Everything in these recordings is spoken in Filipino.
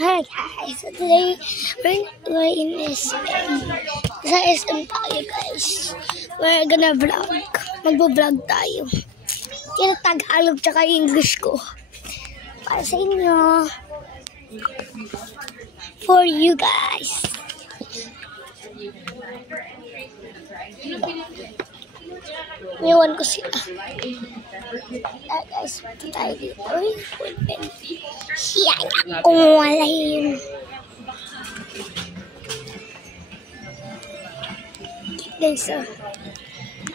Hi guys, so today we're in SM. Sa SM tayo guys. We're gonna vlog. Magbo-vlog tayo. Kaya Tagalog tsaka English ko. Para sa inyo. For you guys. Iwan ko sila. Guys, tayo dito. Uy, yan ako wala yun. Guys,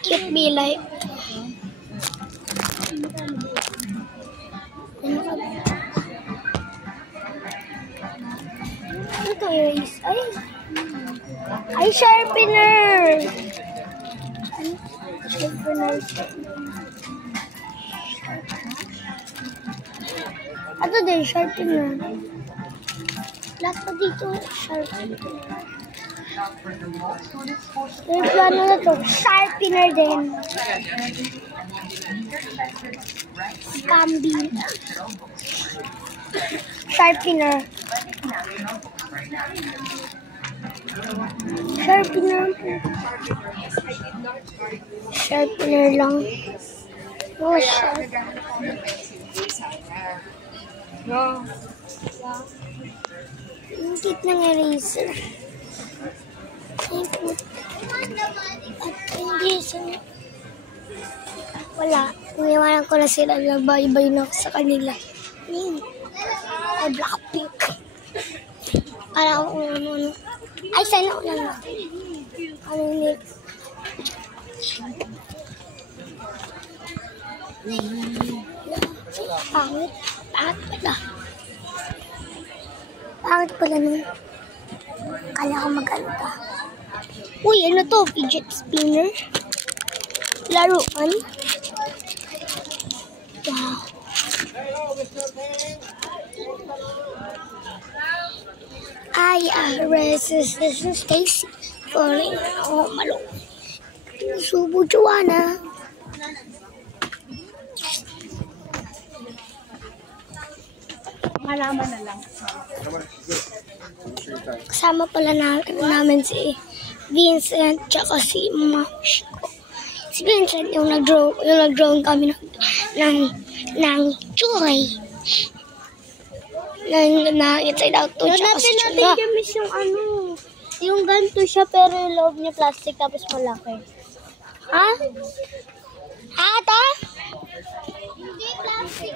keep me live. Ito guys. Ay, sharpener. Ato din, sharpener. Lahat pa dito, sharpener. Yung plano na to, sharpener din. Cambi. Sharpener. Sharpener. Sharpener lang. Oh, sharpener. No. Hingkit ng eraser. Hingkit. At hindi sila. Wala. Iniwanan ko na sila. Nagbay-bay na ako sa kanila. Ay, Blackpink. Para ako ano. Ay, sana ako lang. Ano yun? Pangit. Pangit pala. Pangit pala nun. Kala ko maganda. Uy, ano to? Fidget spinner? Laruan? Wow. Ay, resist Stacy. Falling. Oh, malo. Subo Joanna. Malaman na lang. Kasama pala namin si Vincent tsaka si Mashiko. Si Vincent yung nag-draw kami ng Joy. Na inside out to tsaka si Chula. Yung ano, yung ganito siya pero yung loob niya plastic tapos malaki. Ha? Ha, ito? Hindi plastic.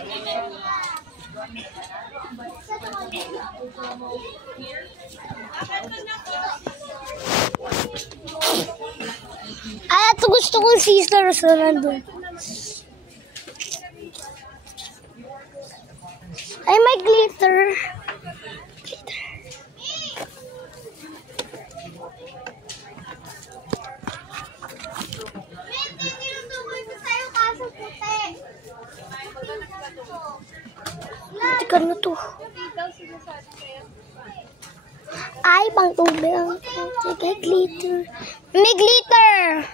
Ay, ito gusto kong sister sa nandun. Ay, may glitter. Glitter. Tika na to. Ay, pang tubig. May glitter. May glitter!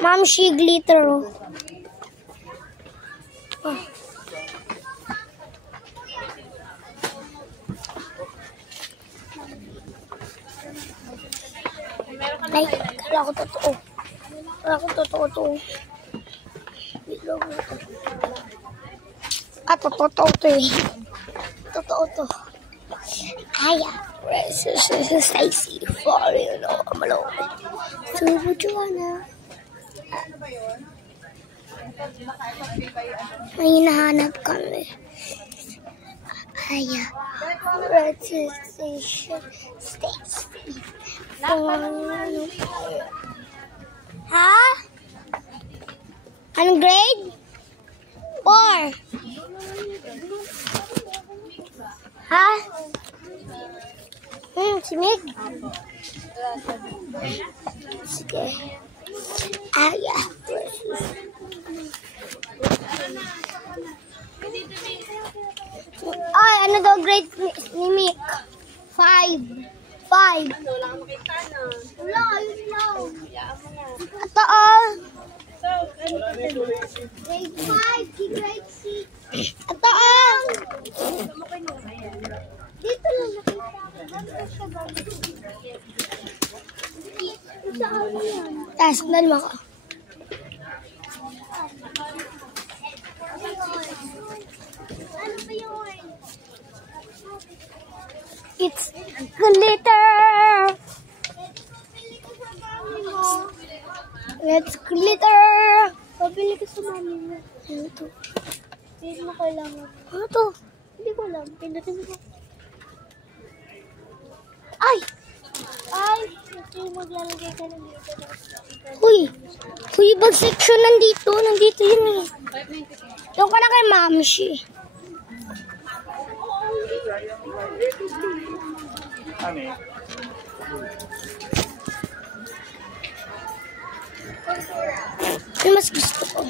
Ma'am, she glitter. Oh. Ay, kala ko totoo. Kala ko totoo to. Bilog mo to. Ah, totoo to eh. Totoo to. Ay, Stacy. Sorry, malo. Subo Joanna. May hinahanap kami. Ay, registration Stacy. Ha? Anong grade? 4. Ha? Si Meg? Sige. Aya. Ay, ano daw grade ni Meg? 5. 5. Wala kang makita na. Wala, yun lang. Hayaan mo na. Ito oh. Grade 5, grade 6. Ito oh. Ayan. Sandal mo ka. Ano ba yun? It's glitter! Let's glitter! Pabili ka sa mami mo. Ano to? Hindi mo kailangan. Ano to? Hindi ko alam. Pindutin mo. Ay! Ay! Ito yung maglalagay ka ng dito. Uy! Uy, bag section nandito. Nandito yun eh. Doon ka na kay Mamshi. Ano mas gusto ko?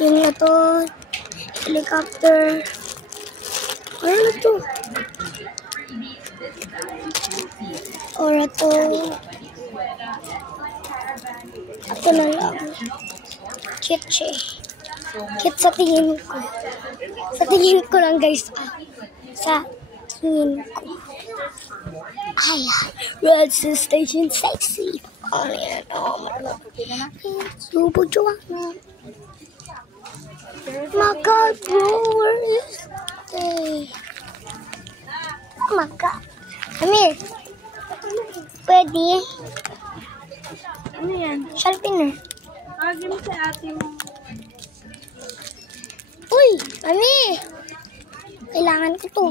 Yun na to. Helicopter. Ano na to? Ora to. Ito na lang. Cute siya. Cute sa tingin ko. Sa tingin ko lang guys. Sa tingin ko. Ayan. Red Station Sexy. Oh, yan. Oh, my God. Super Joanna. My God, bro. Where is they? Oh, my God. Amir. Pwede. Ano yan? Sharpener. Tawagin mo sa ate mo. Uy, Mami. Kailangan ko to.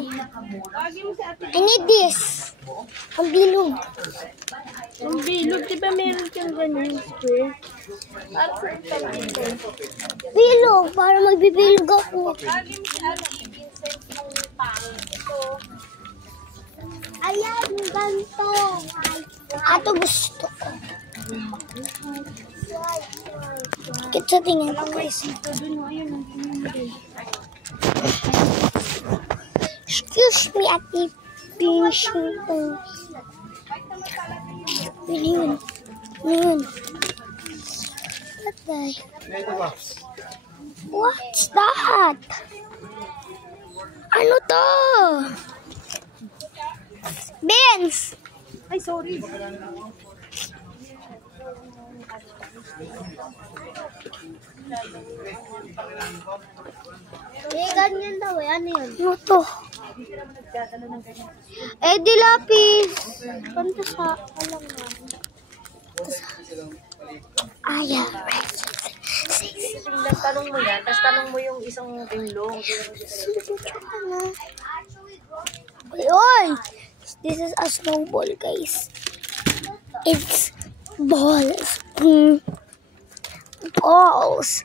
Tawagin mo sa ate. I need this. Ang bilog. Ang bilog, di ba meron kang ganyan square? Para sa ito. Bilog. Para magbibilog ako. Tawagin mo sa ate. Vincent ng pangit. Ito. Ayan, ganito. Ato gusto ko. Kit sa tingin ko guys. Ito dun, ayun. Ang pinili. Excuse me, Ate Pinching. Ano yun? Ano yun? What's that? Ano to? Benz! Ay, sorry. Eh, ganyan daw eh. Ano yun? Ano to? Di lapis. Punta sa alam nga. Ayan. Tanong mo yan, tapos tanong mo yung isang tinglong. Oy! This is a snowball, guys. It's balls. Balls.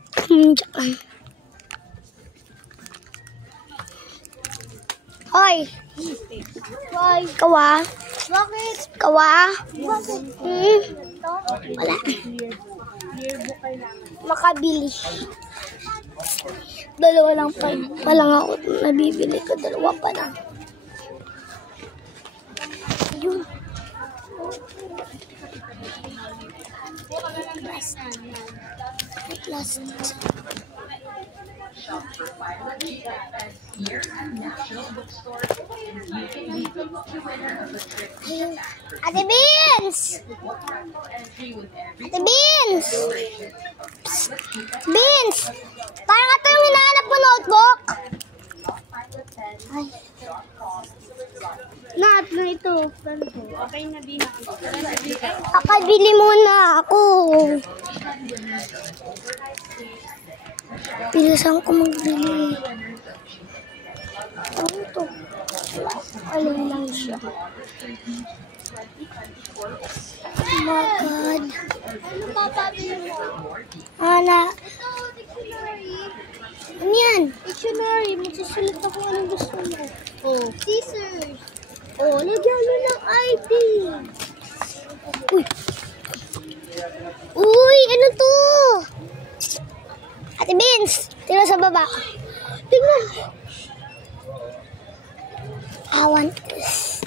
Hoy! Why? Kawa? Bakit? Kawa? Bakit? Wala. Yearbook kailangan. Makabili. Dalawa lang pa lang ako nabibili ko. Dalawa pa lang. Ayun. Plastic. Ayun. Ate Beans! Ate Beans! Psst. Beans! Parang ito yung hinahanap mo notebook. Ay. Naat na ito. Ganito. Okay na din ako. Pakabili muna ako. Bilisan ko magbili. Ano ito? Alin lang siya. Oh my God. Ano pa pabili mo? Ana. Ito, dictionary. Ano yan? Dictionary. Magsusulat ako anong gusto mo. Oh. Scissors. Oh, lagyan mo ng ID. Uy. Uy, ano to? Ate Beans, tira sa baba. Tingnan. I want this.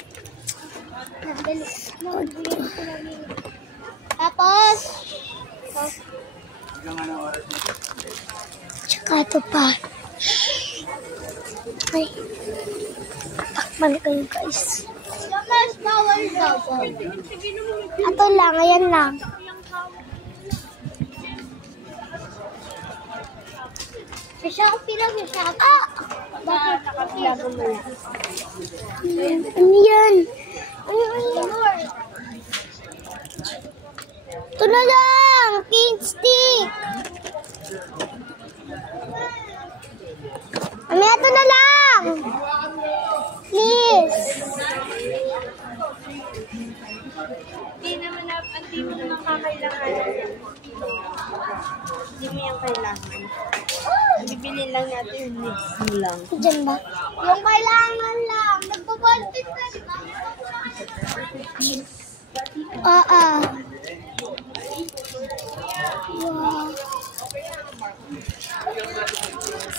Tapos, Tsaka ito pa. Ay. Takpan kayo guys. tapos bawal daw. Ito lang, ayan lang. Shopee lang yung Shopee. Ah! Bakit nakapilado mo yan? Ano yan? Ito na lang! Pink stick! Amaya, ito na lang! Please! Hindi mo naman kakailangan. Hindi mo yung kailangan. Bibili lang natin yung needs mo lang. Diyan ba? Yung kailangan lang. Nagbabaltit na. Oo. Wow.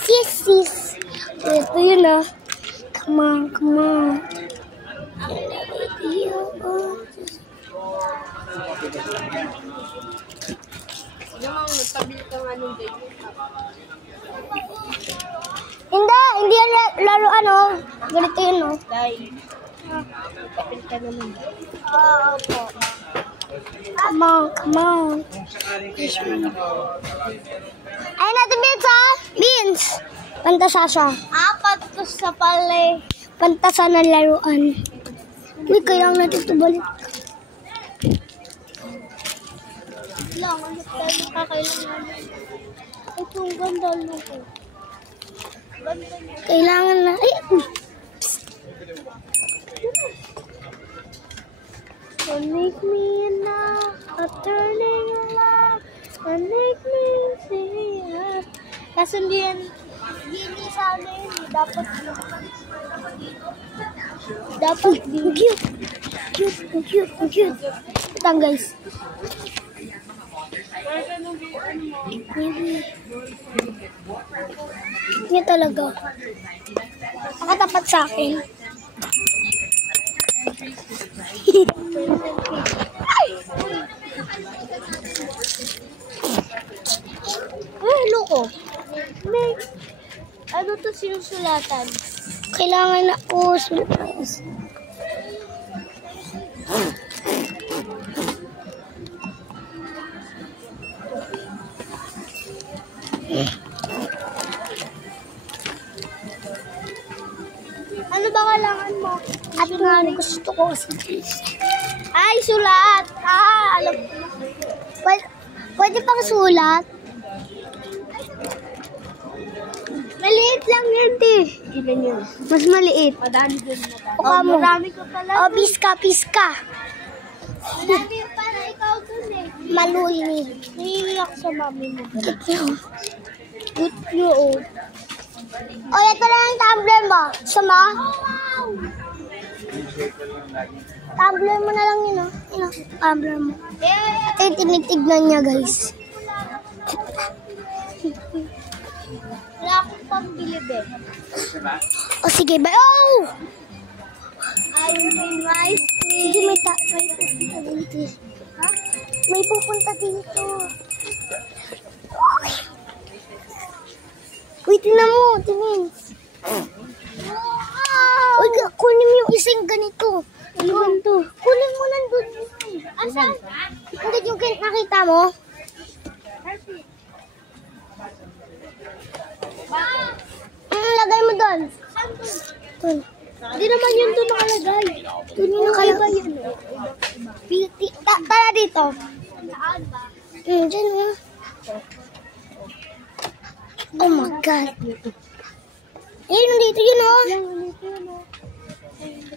Sis. Ito yun ah. Come on, come on. Nagpabili ka nga nung ganyan. Hindi yan laro ano. Ganito yun oh. Dahil, kapil ka naman. Opo. Come on. Ay natin Beans ah. Beans. Pantasa siya. Apat ko sa pala. Pantasa ng laruan. Uy, kailangan natin ito balik. Lang, ano tayo kakailangan. Ito ang ganda ko. Kailangan na. Ay, Make me now, a turning around, and make me see her. Kasi hindi sa amin, dapat cute. Itang guys. Hindi talaga. Nakatapat sa akin. loko. May, ano to sinusulatan? Kailangan na po sulas. Ano ba kailangan mo? At nga gusto ko kasi. Ay, sulat! Alam ko na. Pwede pang sulat? Maliit lang yun, di. Ilan yun? Mas maliit. Madami din. Marami ka pala. O, piska. Madami yung para ikaw dun eh. Maluni. Naiiyak sa mami mo. Good you. O, ito na yung tumbler mo. Gusto mo? Wow! Tumbler mo na lang yun, oh. Yun, tumbler mo. Ito yung tinitignan niya, guys. Wala akong pambili, be. O, sige, ba? Oh! Ay, may ice cream. Sige, may pupunta dito. Ha? May pupunta dito. Uy, tinan mo, tingin. Wow! Uy, kunin mo yung isang ganito. Ano ganito? Kunin mo nandun. Asan? Hindi yung nakita mo? Lagay mo doon. Doon. Hindi naman yun doon nakalagay. Doon yung nakalagay. Tara dito. Saan ba? Diyan mo. Oh my God. Ayun, dito yun oh.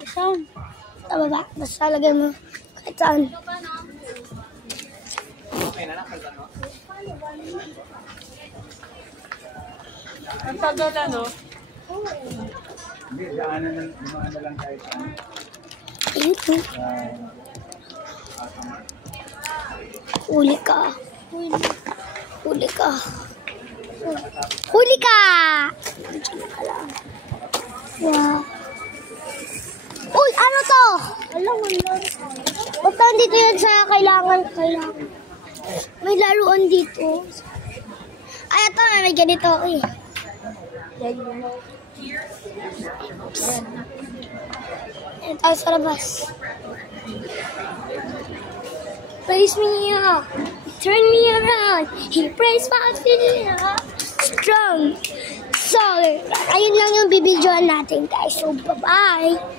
Saan? Sa baba. Basta lagay mo. Kahit saan. Ang tagal ano? Hindi, daanan lang tayo sa ano. Ayun oh. Huli ka. Huli ka. Huli ka! Wow. Uy, ano to? Alam mo lang. Basta dito yun sa kailangan. May laruan dito. Ay, ito na. May ganito. Eh. Ito sa labas. Praise me up. Turn me around. He prays my feet. Strong. So, ayun lang yung bibidyoan natin guys. So, bye-bye.